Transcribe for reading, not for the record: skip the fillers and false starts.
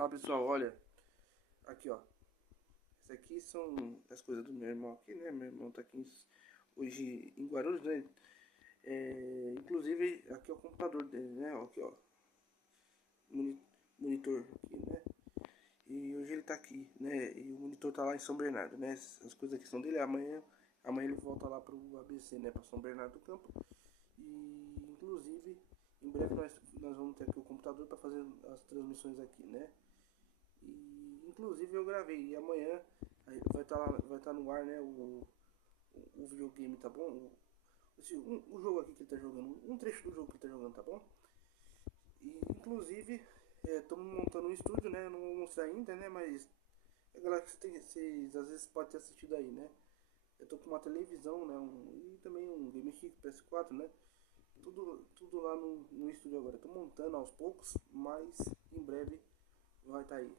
Fala pessoal, olha, aqui ó, isso aqui são as coisas do meu irmão aqui, né? Meu irmão tá aqui hoje em Guarulhos, né? Inclusive aqui é o computador dele, né? Aqui ó, monitor aqui, né? E hoje ele tá aqui, né? E o monitor tá lá em São Bernardo, né? As coisas aqui são dele. Amanhã ele volta lá pro ABC, né? Pra São Bernardo do Campo. E inclusive em breve nós vamos ter aqui o computador para fazer as transmissões aqui, né? E inclusive eu gravei e amanhã vai estar no ar, né, o videogame, tá bom? O jogo aqui que ele tá jogando, um trecho do jogo que ele tá jogando, tá bom? E inclusive estamos montando um estúdio, né? Não vou mostrar ainda, né? Mas é galera que vocês às vezes pode ter assistido aí, né? Eu tô com uma televisão, né? E também um Game Chic PS4, né? Tudo lá no estúdio agora. Tô montando aos poucos, mas em breve vai estar aí.